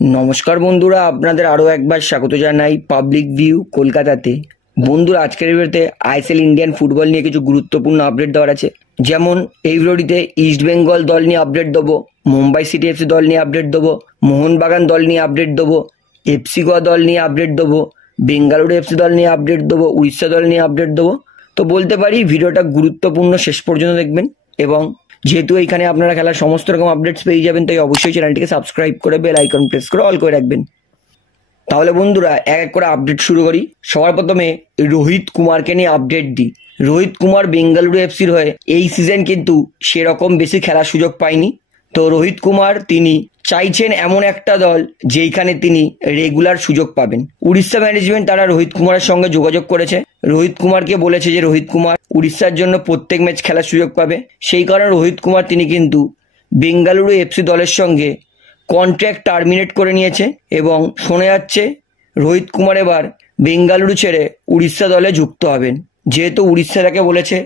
নমস্কার বন্ধুরা, আপনাদের আরও একবার স্বাগত জানাই পাবলিক ভিউ কলকাতাতে। বন্ধুরা, আজকের ভিডিওতে আইএসএল ইন্ডিয়ান ফুটবল নিয়ে কিছু গুরুত্বপূর্ণ আপডেট দেওয়ার আছে। যেমন এই ভিডিওটিতে ইস্ট বেঙ্গল দল নিয়ে আপডেট দেবো, মুম্বাই সিটি এফসি দল নিয়ে আপডেট দেবো, মোহনবাগান দল নিয়ে আপডেট দেবো, এফসি গোয়া দল নিয়ে আপডেট দেবো, বেঙ্গালুরু এফসি দল নিয়ে আপডেট দেবো, উড়িষ্যা দল নিয়ে আপডেট দেবো। তো বলতে পারি ভিডিওটা গুরুত্বপূর্ণ, শেষ পর্যন্ত দেখবেন। এবং যেহেতু এইখানে আপনারা খেলার সমস্ত রকম আপডেটস পেয়ে যাবেন, তাই অবশ্যই চ্যানেলটিকে সাবস্ক্রাইব করে বেল আইকন প্রেস করে অল করে রাখবেন। তাহলে বন্ধুরা এক এক করে আপডেট শুরু করি। সবার প্রথমে রোহিত কুমারকে নিয়ে আপডেট দিই। রোহিত কুমার বেঙ্গালুরু এফসির হয়ে এই সিজন কিন্তু সেরকম বেশি খেলার সুযোগ পায়নি। তো রোহিত কুমার তিনি চাইছেন এমন একটা দল যেইখানে তিনি রেগুলার সুযোগ পাবেন। উড়িষ্যা ম্যানেজমেন্ট তারা রোহিত কুমারের সঙ্গে যোগাযোগ করেছে, রোহিত কুমারকে বলেছে যে রোহিত কুমার উড়িষ্যার জন্য প্রত্যেক ম্যাচ খেলার সুযোগ পাবে। সেই কারণে রোহিত কুমার তিনি কিন্তু বেঙ্গালুরু এফসি দলের সঙ্গে কন্ট্রাক্ট টার্মিনেট করে নিয়েছে এবং শোনা যাচ্ছে রোহিত কুমার এবার বেঙ্গালুরু ছেড়ে উড়িষ্যা দলে যুক্ত হবেন। যেহেতু উড়িষ্যা তাকে বলেছে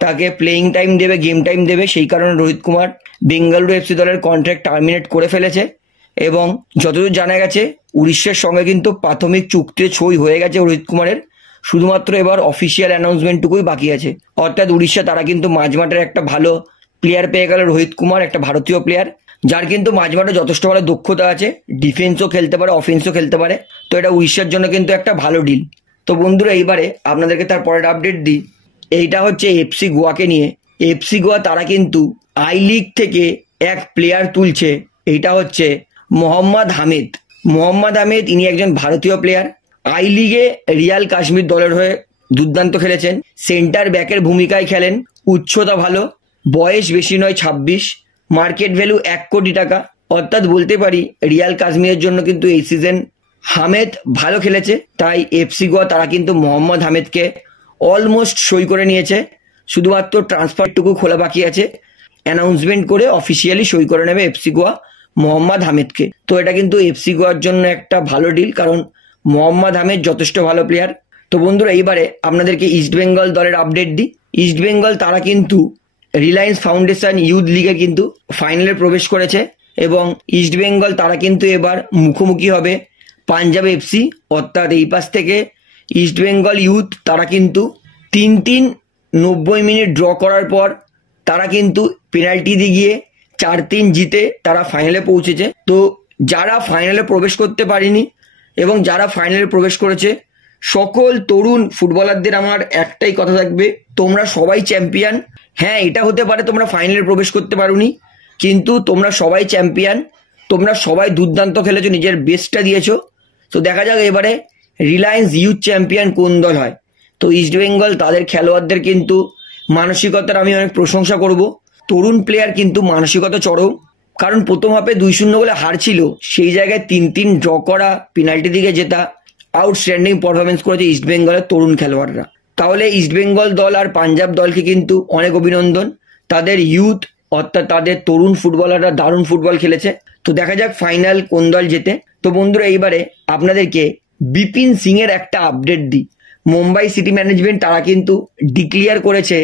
তাকে প্লেয়িং টাইম দেবে, গেম টাইম দেবে, সেই কারণে রোহিত কুমার বেঙ্গালুরু এফসি দলের কন্ট্রাক্ট টার্মিনেট করে ফেলেছে। এবং যতদূর জানা গেছে উড়িষ্যার সঙ্গে কিন্তু প্রাথমিক চুক্তিতে সই হয়ে গেছে রোহিত কুমারের, শুধুমাত্র এবার অফিসিয়াল অ্যানাউন্সমেন্টটুকুই বাকি আছে। অর্থাৎ উড়িষ্যা তারা কিন্তু মাঝমাঠের একটা ভালো প্লেয়ার পেয়ে গেল, রোহিত কুমার একটা ভারতীয় প্লেয়ার যার কিন্তু মাঝমাঠে যথেষ্ট ভালো দক্ষতা আছে, ডিফেন্সও খেলতে পারে, অফেন্সও খেলতে পারে। তো এটা উড়িষ্যার জন্য কিন্তু একটা ভালো ডিল। তো বন্ধুরা এইবারে আপনাদেরকে তার পরের আপডেট দিই। এইটা হচ্ছে এফসি গোয়াকে নিয়ে। এফসি গোয়া তারা কিন্তু আই লিগ থেকে এক প্লেয়ার তুলছে, এইটা হচ্ছে মোহাম্মদ হামিদ। মোহাম্মদ হামিদ ইনি একজন ভারতীয় প্লেয়ার, আই লিগে রিয়াল কাশ্মীর দলের হয়ে দুর্দান্ত খেলেছেন, সেন্টার ব্যাকের ভূমিকায় খেলেন, উচ্চতা ভালো, বয়স বেশি নয় 26, মার্কেট ভ্যালু 1 কোটি টাকা। অর্থাৎ বলতে পারি রিয়াল কাশ্মীরের জন্য কিন্তু এই সিজন হামেদ ভালো খেলেছে, তাই এফসি গোয়া তারা কিন্তু মোহাম্মদ হামেদকে অলমোস্ট সই করে নিয়েছে। শুধুমাত্র ট্রান্সফারটুকু খোলা বাকি আছে, অ্যানাউন্সমেন্ট করে অফিসিয়ালি সই করে নেবে এফসি গোয়া মোহাম্মদ হামেদকে। তো এটা কিন্তু এফসি গোয়ার জন্য একটা ভালো ডিল, কারণ মোহাম্মদ হামেদ যথেষ্ট ভালো প্লেয়ার। তো বন্ধুরা এইবারে আপনাদেরকে ইস্ট বেঙ্গল দলের আপডেট দিই। ইস্ট বেঙ্গল তারা কিন্তু রিলায়েন্স ফাউন্ডেশন ইউথ লিগে কিন্তু ফাইনালে প্রবেশ করেছে এবং ইস্ট বেঙ্গল তারা কিন্তু এবার মুখোমুখি হবে পাঞ্জাব এফসি। অর্থাৎ এই পাশ থেকে ইস্ট বেঙ্গল ইউথ তারা কিন্তু 3-3 90 মিনিট ড্র করার পর তারা কিন্তু পেনাল্টি দিয়ে গিয়ে 4-3 জিতে তারা ফাইনালে পৌঁছেছে। তো যারা ফাইনালে প্রবেশ করতে পারেনি এবং যারা ফাইনালে প্রবেশ করেছে সকল তরুণ ফুটবলারদের আমার একটাই কথা থাকবে, তোমরা সবাই চ্যাম্পিয়ন। হ্যাঁ, এটা হতে পারে তোমরা ফাইনালে প্রবেশ করতে পারোনি, কিন্তু তোমরা সবাই চ্যাম্পিয়ন, তোমরা সবাই দুর্দান্ত খেলেছো, নিজের বেস্টটা দিয়েছো। তো দেখা যাক এবারে রিলায়েন্স ইউথ চ্যাম্পিয়ন কোন দল হয়। তো ইস্ট বেঙ্গল তাদের খেলোয়াড়দের কিন্তু মানসিকতার আমি অনেক প্রশংসা করব। তরুণ প্লেয়ার কিন্তু মানসিকতা চরম, কারণ প্রথম হাফে 2-0 বলে হার ছিল, সেই জায়গায় 3-3 ড্র করা, পেনাল্টি দিকে জেতা, আউটস্ট্যান্ডিং পারফরমেন্স করেছে ইস্ট বেঙ্গলের তরুণ খেলোয়াড়রা। তাহলে ইস্ট বেঙ্গল দল আর পাঞ্জাব দলকে কিন্তু অনেক অভিনন্দন, তাদের ইউথ অর্থাৎ তাদের তরুণ ফুটবলাররা দারুণ ফুটবল খেলেছে। তো দেখা যাক ফাইনাল কোন দল জেতে। তো বন্ধুরা এইবারে আপনাদেরকে বিপিন সিং এর একটা আপডেট দিই। মুম্বাই সিটি ম্যানেজমেন্ট তারা কিন্তু ডিক্লিয়ার করেছে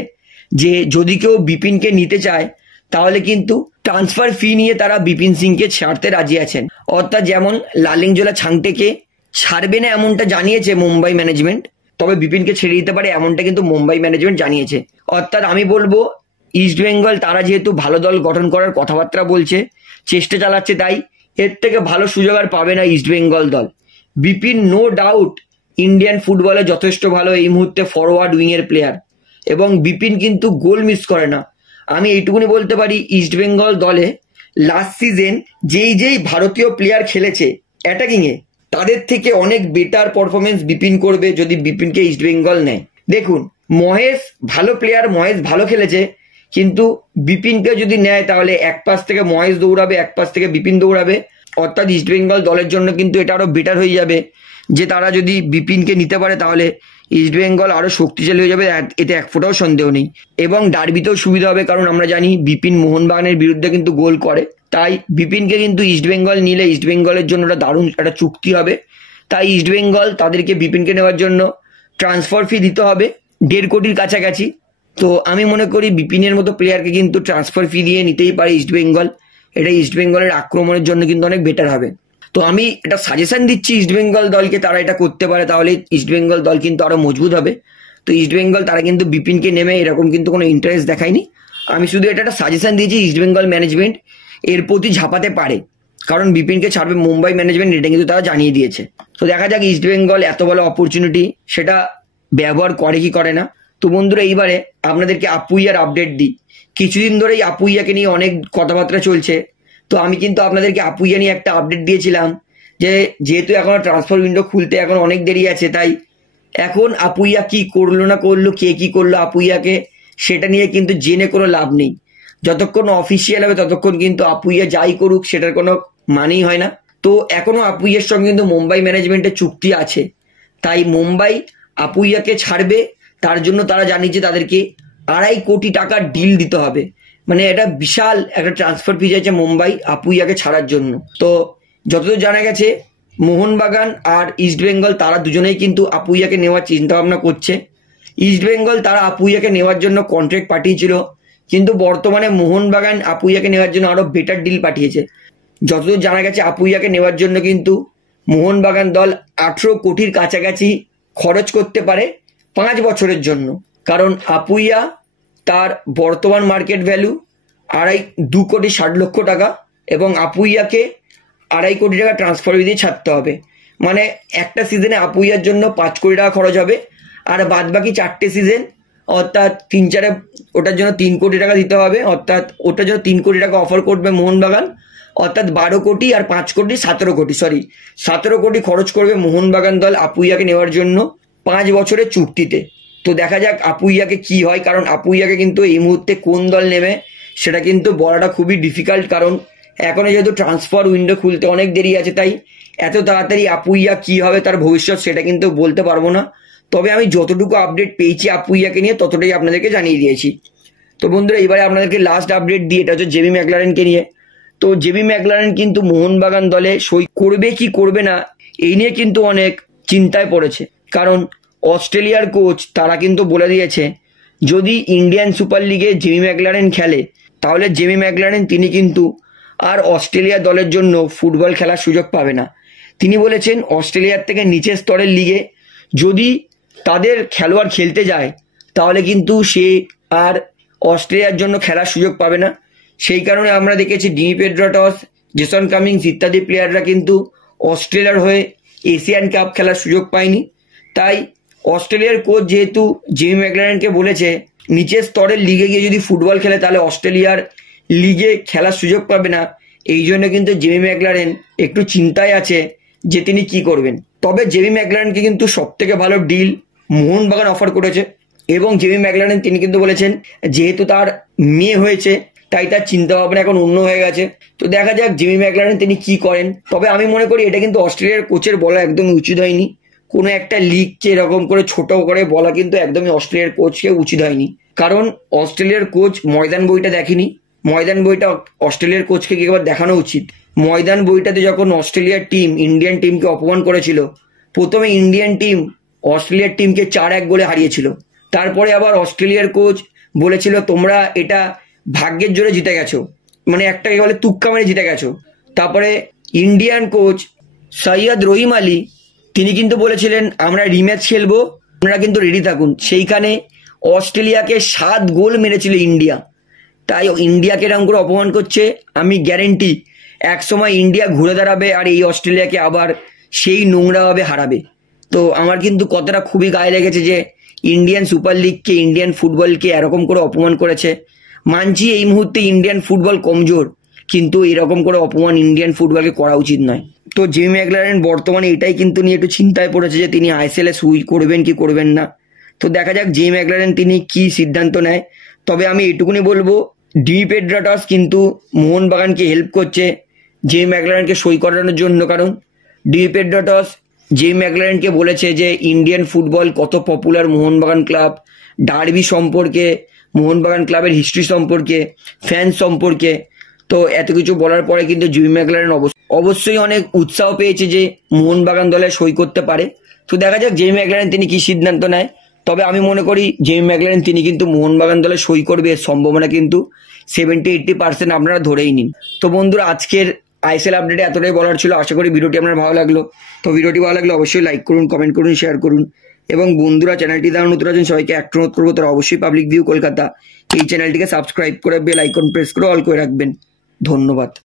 যে যদি কেউ বিপিনকে নিতে চায় তাহলে কিন্তু ট্রান্সফার ফি নিয়ে তারা বিপিন সিংকে ছাড়তে রাজি আছেন। অর্থাৎ যেমন লালিংজোলা ছাংটেকে ছাড়বে না এমনটা জানিয়েছে মুম্বাই ম্যানেজমেন্ট, তবে বিপিনকে ছেড়ে দিতে পারে এমনটা কিন্তু মুম্বাই ম্যানেজমেন্ট জানিয়েছে। অর্থাৎ আমি বলবো ইস্ট বেঙ্গল তারা যেহেতু ভালো দল গঠন করার কথাবার্তা বলছে, চেষ্টা চালাচ্ছে, তাই এর থেকে ভালো সুযোগ আর পাবে না ইস্ট বেঙ্গল দল। বিপিন নো ডাউট ইন্ডিয়ান ফুটবলে যথেষ্ট ভালো এই মুহূর্তে ফরওয়ার্ড উইংয়ের প্লেয়ার এবং বিপিন কিন্তু গোল মিস করে না। আমি এইটুকুনি বলতে পারি ইস্ট বেঙ্গল দলে লাস্ট সিজন যেই ভারতীয় প্লেয়ার খেলেছে অ্যাটাকিংয়ে তাদের থেকে অনেক বেটার পারফরমেন্স বিপিন করবে যদি বিপিনকে ইস্ট বেঙ্গল নেয়। দেখুন মহেশ ভালো প্লেয়ার, মহেশ ভালো খেলেছে, কিন্তু বিপিনকে যদি নেয় তাহলে এক পাশ থেকে মহেশ দৌড়াবে, এক পাশ থেকে বিপিন দৌড়াবে। অর্থাৎ ইস্ট বেঙ্গল দলের জন্য কিন্তু এটা আরও বেটার হয়ে যাবে যে তারা যদি বিপিনকে নিতে পারে তাহলে ইস্ট বেঙ্গল আরও শক্তিশালী হয়ে যাবে, এতে এক ফোঁটাও সন্দেহ নেই। এবং ডার্বিতেও সুবিধা হবে, কারণ আমরা জানি বিপিন মোহনবাগানের বিরুদ্ধে কিন্তু গোল করে, তাই বিপিনকে কিন্তু ইস্ট বেঙ্গল নিলে ইস্ট বেঙ্গলের জন্য একটা দারুণ একটা চুক্তি হবে। তাই ইস্ট বেঙ্গল তাদেরকে বিপিনকে নেওয়ার জন্য ট্রান্সফার ফি দিতে হবে 1.5 কোটির কাছাকাছি। তো আমি মনে করি বিপিনের মতো প্লেয়ারকে কিন্তু ট্রান্সফার ফি দিয়ে নিতেই পারে ইস্ট বেঙ্গল, এটা ইস্ট বেঙ্গলের আক্রমণের জন্য কিন্তু অনেক বেটার হবে। তো আমি এটা সাজেশন দিচ্ছি ইস্টবেঙ্গল দলকে, তারা এটা করতে পারে, তাহলে ইস্টবেঙ্গল দল কিন্তু আরো মজবুত হবে। তো ইস্টবেঙ্গল তারা কিন্তু বিপিনকে নেমে এরকম কিন্তু কোনো ইন্টারেস্ট দেখায়নি। আমি শুধু এটা একটা সাজেশন দিয়েছি ইস্টবেঙ্গল ম্যানেজমেন্ট এর প্রতি ঝাঁপাতে পারে, কারণ বিপিনকে ছাড়বে মুম্বাই ম্যানেজমেন্ট, এটা কিন্তু তারা জানিয়ে দিয়েছে। তো দেখা যাক ইস্টবেঙ্গল এত বড় অপরচুনিটি সেটা ব্যবহার করে কি করে না। তো বন্ধুরা এইবারে আপনাদেরকে আপুইয়ার আপডেট দিই। কিছুদিন ধরেই আপুইয়াকে নিয়ে অনেক কথাবার্তা চলছে। তো আমি কিন্তু আপনাদেরকে আপুইয়া নিয়ে একটা আপডেট দিয়েছিলাম যে যেহেতু এখনো ট্রান্সফার উইন্ডো খুলতে এখন অনেক দেরি আছে, তাই এখন আপুইয়া কি করলো না করলো, কে কি করলো আপুইয়াকে, সেটা নিয়ে কিন্তু জেনে কোনো লাভ নেই। যতক্ষণ অফিসিয়াল হবে ততক্ষণ কিন্তু আপুইয়া যাই করুক সেটার কোনো মানেই হয় না। তো এখনো আপুইয়ার সঙ্গে কিন্তু মুম্বাই ম্যানেজমেন্টের চুক্তি আছে, তাই মুম্বাই আপুইয়াকে ছাড়বে, তার জন্য তারা জানিয়েছে তাদেরকে 2.5 কোটি টাকার ডিল দিতে হবে। মানে এটা বিশাল একটা ট্রান্সফার ফি চাইছে মুম্বাই আপুইয়াকে ছাড়ার জন্য। তো যতদূর জানা গেছে মোহনবাগান আর ইস্টবেঙ্গল তারা দুজনেই কিন্তু আপুইয়াকে নেওয়ার চিন্তা ভাবনা করছে। ইস্টবেঙ্গল তারা আপুইয়াকে নেওয়ার জন্য কন্ট্রাক্ট পাঠিয়েছিল, কিন্তু বর্তমানে মোহনবাগান আপুইয়াকে নেওয়ার জন্য আরো বেটার ডিল পাঠিয়েছে। যতদূর জানা গেছে আপুইয়াকে নেওয়ার জন্য কিন্তু মোহনবাগান দল 18 কোটির কাছাকাছি খরচ করতে পারে 5 বছরের জন্য, কারণ আপুইয়া তার বর্তমান মার্কেট ভ্যালু 2 কোটি 60 লক্ষ টাকা, এবং আপুইয়াকে 2.5 কোটি টাকা ট্রান্সফার দিয়ে ছাড়তে হবে। মানে একটা সিজনে আপুইয়ার জন্য 5 কোটি টাকা খরচ হবে, আর বাদ বাকি 4টে সিজন অর্থাৎ 3-4 ওটার জন্য 3 কোটি টাকা দিতে হবে, অর্থাৎ ওটার জন্য 3 কোটি টাকা অফার করবে মোহনবাগান, অর্থাৎ 12 কোটি আর 5 কোটি 17 কোটি খরচ করবে মোহনবাগান দল আপুইয়াকে নেওয়ার জন্য 5 বছরের চুক্তিতে। তো দেখা যাক আপুইয়াকে কি হয়, কারণ আপুইয়াকে কিন্তু এই মুহূর্তে কোন দল নেবে সেটা কিন্তু বলাটা খুবই ডিফিকাল্ট, কারণ এখনো যেহেতু ট্রান্সফার উইন্ডো খুলতে অনেক দেরি আছে, তাই এত তাড়াতাড়ি আপুইয়া কি হবে তার ভবিষ্যৎ সেটা কিন্তু বলতে পারবো না। তবে আমি যতটুকু আপডেট পেয়েছি আপুইয়াকে নিয়ে ততটাই আপনাদেরকে জানিয়ে দিয়েছি। তো বন্ধুরা এবারে আপনাদেরকে লাস্ট আপডেট দিই, এটা হচ্ছে জেবি ম্যাকলারেনকে নিয়ে। তো জেবি ম্যাকলারেন কিন্তু মোহনবাগান দলে সই করবে কি করবে না এই নিয়ে কিন্তু অনেক চিন্তায় পড়েছে, কারণ অস্ট্রেলিয়ার কোচ তারা কিন্তু বলে দিয়েছে যদি ইন্ডিয়ান সুপার লিগে জেবি ম্যাকলারেন খেলে তাহলে জেবি ম্যাকলারেন তিনি কিন্তু আর অস্ট্রেলিয়া দলের জন্য ফুটবল খেলার সুযোগ পাবে না। তিনি বলেছেন অস্ট্রেলিয়ার থেকে নিচের স্তরের লিগে যদি তাদের খেলোয়াড় খেলতে যায় তাহলে কিন্তু সে আর অস্ট্রেলিয়ার জন্য খেলার সুযোগ পাবে না। সেই কারণে আমরা দেখেছি ডিমি পেড্রোটস, জেসন কামিংস ইত্যাদি প্লেয়াররা কিন্তু অস্ট্রেলিয়ার হয়ে এশিয়ান কাপ খেলার সুযোগ পায়নি। তাই অস্ট্রেলিয়ার কোচ যেহেতু জেমি ম্যাকলারেনকে বলেছে নিচের স্তরের লিগে গিয়ে যদি ফুটবল খেলে তাহলে অস্ট্রেলিয়ার লিগে খেলার সুযোগ পাবে না, এই জন্য কিন্তু জেমি ম্যাকলারেন একটু চিন্তায় আছে যে তিনি কি করবেন। তবে জেমি ম্যাকলারেনকে কিন্তু সব থেকে ভালো ডিল মোহনবাগান অফার করেছে, এবং জেমি ম্যাকলারেন তিনি কিন্তু বলেছেন যেহেতু তার মেয়ে হয়েছে তাই তার চিন্তা ভাবনা এখন অন্য হয়ে গেছে। তো দেখা যাক জেমি ম্যাকলারেন তিনি কি করেন। তবে আমি মনে করি এটা কিন্তু অস্ট্রেলিয়ার কোচের বলা একদমই উচিত হয়নি, কোনো একটা লিগকে এরকম করে ছোট করে বলা কিন্তু একদমই অস্ট্রেলিয়ার কোচকে উচিত হয়নি, কারণ অস্ট্রেলিয়ার কোচ ময়দান বইটা দেখেনি। ময়দান বইটা অস্ট্রেলিয়ার কোচকে একবার দেখানো উচিত। ময়দান বইটাতে যখন অস্ট্রেলিয়ার টিম ইন্ডিয়ান টিমকে অপমান করেছিল, প্রথমে ইন্ডিয়ান টিম অস্ট্রেলিয়ার টিমকে 4-1 গোলে হারিয়েছিল, তারপরে আবার অস্ট্রেলিয়ার কোচ বলেছিল তোমরা এটা ভাগ্যের জোরে জিতে গেছো, মানে একটাকে বলে তুক্কা মেরে জিতে গেছো। তারপরে ইন্ডিয়ান কোচ সৈয়দ রহিম আলী তিনি কিন্তু বলেছিলেন আমরা রিম্যাচ খেলবো, আপনারা কিন্তু রেডি থাকুন। সেইখানে অস্ট্রেলিয়াকে 7 গোল মেরেছিল ইন্ডিয়া। তাই ইন্ডিয়াকে এরকম করে অপমান করছে, আমি গ্যারেন্টি এক সময় ইন্ডিয়া ঘুরে দাঁড়াবে আর এই অস্ট্রেলিয়াকে আবার সেই নোংরাভাবে হারাবে। তো আমার কিন্তু কথাটা খুবই গায়ে লেগেছে যে ইন্ডিয়ান সুপার লিগকে ইন্ডিয়ান ফুটবলকে এরকম করে অপমান করেছে। মানছি এই মুহূর্তে ইন্ডিয়ান ফুটবল কমজোর, কিন্তু এরকম করে অপমান ইন্ডিয়ান ফুটবলকে করা উচিত নয়। তো জেমি ম্যাকলারেন বর্তমানে এটাই কিন্তু নিয়ে একটু চিন্তায় পড়েছে যে তিনি আইএসএল এ সুই করবেন কি করবেন না। তো দেখা যাক জেমি ম্যাকলারেন তিনি কি সিদ্ধান্ত নেয়। তবে আমি এটুকুনি বলবো ডিমি পেড্রোটস কিন্তু মোহনবাগানকে হেল্প করছে জেমি ম্যাকলারেনকে সই করানোর জন্য, কারণ ডিমি পেড্রোটস জেমি ম্যাকলারেনকে বলেছে যে ইন্ডিয়ান ফুটবল কত পপুলার মোহনবাগান ক্লাব, ডার্বি সম্পর্কে, মোহনবাগান ক্লাবের হিস্ট্রি সম্পর্কে, ফ্যান সম্পর্কে। তো এত কিছু বলার পরে কিন্তু জেমি ম্যাকলারেন অবশ্যই অনেক উৎসাহ পেয়েছে যে মোহনবাগান দলে সই করতে পারে। তো দেখা যাক জেমি ম্যাকলারেন তিনি কি সিদ্ধান্ত নেয়। তবে আমি মনে করি জেমি ম্যাকলারেন তিনি কিন্তু মোহনবাগান দলে সই করবে, এর সম্ভাবনা কিন্তু 70-80% আপনারা ধরেই নিন। তো বন্ধুরা আজকের আইএসএল আপডেটে এতটাই বলার ছিল। আশা করি ভিডিওটি আপনার ভালো লাগলো। তো ভিডিওটি ভালো লাগলে অবশ্যই লাইক করুন, কমেন্ট করুন, শেয়ার করুন এবং বন্ধুরা চ্যানেলটি যারা নতুন আছেন সবাইকে একটা অনুরোধ করবো, তারা অবশ্যই পাবলিক ভিউ কলকাতা এই চ্যানেলটিকে সাবস্ক্রাইব করে বেল আইকন প্রেস করে অল করে রাখবেন। ধন্যবাদ।